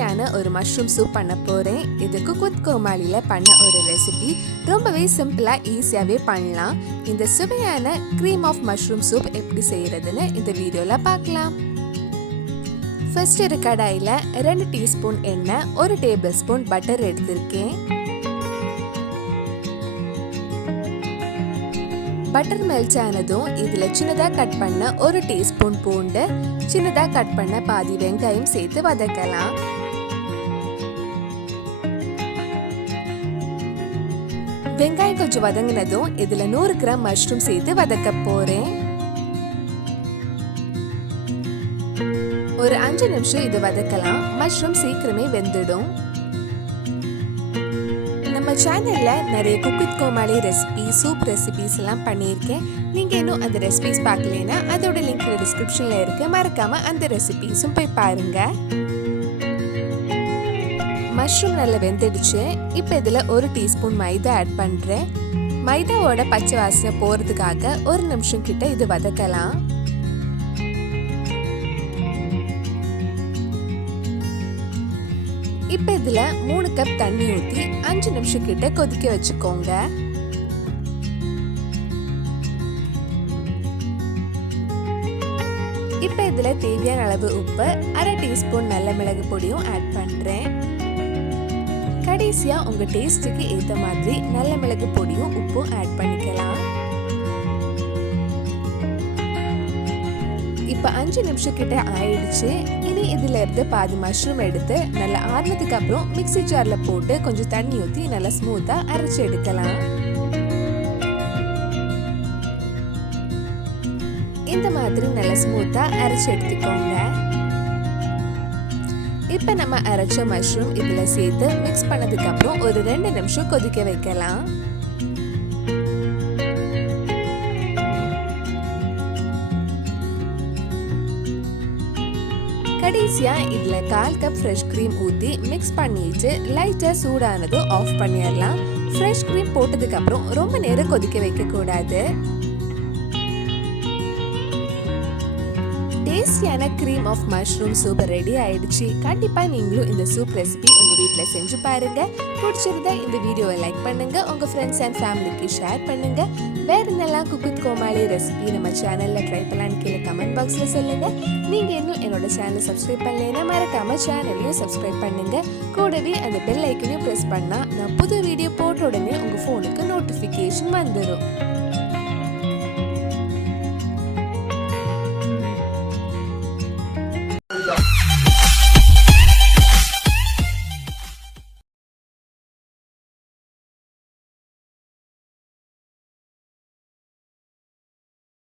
டேஸ்டியான ஒரு mushroom soup பண்ண போகிறேன். இது குக் கோமாளியில் பண்ண ஒரு ரெசிபி. ரொம்பவே சிம்பிளாக ஈஸியாகவே பண்ணலாம். இந்த சுவையான க்ரீம் ஆஃப் மஷ்ரூம் சூப் எப்படி செய்கிறதுன்னு இந்த வீடியோவில் பார்க்கலாம். ஃபர்ஸ்ட் ஒரு கடாயில் 2 டீஸ்பூன் எண்ணெய், 1 டேபிள் ஸ்பூன் பட்டர் எடுத்திருக்கேன். பட்டர் மெல்ட் ஆனதும் இதில் சின்னதாக கட் பண்ண 1 டீஸ்பூன் பூண்டு, சின்னதாக கட் பண்ண பாதி வெங்காயம் சேர்த்து வதக்கலாம். வெங்காயம் கொஞ்சம் வதங்கினதும் இதில் 100 கிராம் மஷ்ரூம் சேர்த்து வதக்க போகிறேன். ஒரு 5 நிமிஷம் இது வதக்கலாம். மஷ்ரூம் சீக்கிரமே வெந்துடும். நம்ம சேனலில் நிறைய குக் கோமாளி ரெசிபி, சூப் ரெசிபிஸ் எல்லாம் பண்ணியிருக்கேன். நீங்கள் இன்னும் அந்த ரெசிபிஸ் பார்க்கலன்னா அதோட லிங்க் டிஸ்கிரிப்ஷனில் இருக்கு. மறக்காமல் அந்த ரெசிபிஸும் போய் பாருங்கள். மஷ்ரூம் நல்லா வெந்துடுச்சு. இப்போ இதில் 1 டீஸ்பூன் மைதா ஆட் பண்ணுறேன். மைதாவோட பச்சை வாசனை போகிறதுக்காக 1 நிமிஷம் கிட்ட இது வதக்கலாம். இப்போ இதில் 3 கப் தண்ணி ஊற்றி 5 நிமிஷம் கிட்ட கொதிக்க வச்சுக்கோங்க. இப்போ இதில் தேவையான அளவு உப்பு, 1/2 டீஸ்பூன் நல்ல மிளகு பொடியும் ஆட் பண்ணுறேன். கடைசியாக உங்கள் டேஸ்ட்டுக்கு ஏற்ற மாதிரி நல்ல மிளகு பொடியும் உப்பும் ஆட் பண்ணிக்கலாம். இப்போ 5 நிமிஷம் கிட்ட ஆயிடுச்சு. இனி இதில் இருந்து பாதி மஷ்ரூம் எடுத்து நல்லா ஆறுனதுக்கு அப்புறம் மிக்ஸி ஜாரில் போட்டு கொஞ்சம் தண்ணி ஊற்றி நல்லா ஸ்மூத்தாக அரைச்சி எடுக்கலாம். இந்த மாதிரி நல்லா ஸ்மூத்தாக அரைச்சி எடுத்துக்கோங்க. இப்போ நம்ம அரைச்ச மஷ்ரூம் இதில் சேர்த்து மிக்ஸ் பண்ணதுக்கு அப்புறம் ஒரு 2 நிமிஷம் கொதிக்க வைக்கலாம். கடைசியா இதுல 1/4 கப் ஃப்ரெஷ் க்ரீம் ஊற்றி மிக்ஸ் பண்ணிட்டு லைட்டாக சூடானதும் ஆஃப் பண்ணிடலாம். ஃப்ரெஷ் க்ரீம் போட்டதுக்கு அப்புறம் ரொம்ப நேரம் கொதிக்க வைக்க கூடாது. டேஸ்டியான cream of mushroom soup ready ஆயிடுச்சு. கண்டிப்பா நீங்களும் இந்த சூப் ரெசிபி உங்க வீட்டில் செஞ்சு பாருங்க. பிடிச்சிருந்தா இந்த வீடியோவை லைக் பண்ணுங்க, உங்க ஃப்ரெண்ட்ஸ் அண்ட் ஃபேமிலிக்கு ஷேர் பண்ணுங்க. வேற என்னெல்லாம் குக் கோமாளி ரெசிபி நம்ம சேனல்ல ட்ரை பண்ணலான்னு கீழே கமெண்ட் பாக்ஸ்ல சொல்லுங்க. நீங்க இன்னும் என்னோட சேனல் சப்ஸ்கிரைப் பண்ணலைன்னா மறக்காம சேனலையும் சப்ஸ்கிரைப் பண்ணுங்க. கூடவே அந்த பெல் ஐக்கனையும் பிரஸ் பண்ணா நான் புது வீடியோ போட்ட உடனே உங்க போனுக்கு நோட்டிஃபிகேஷன் வந்துடும்.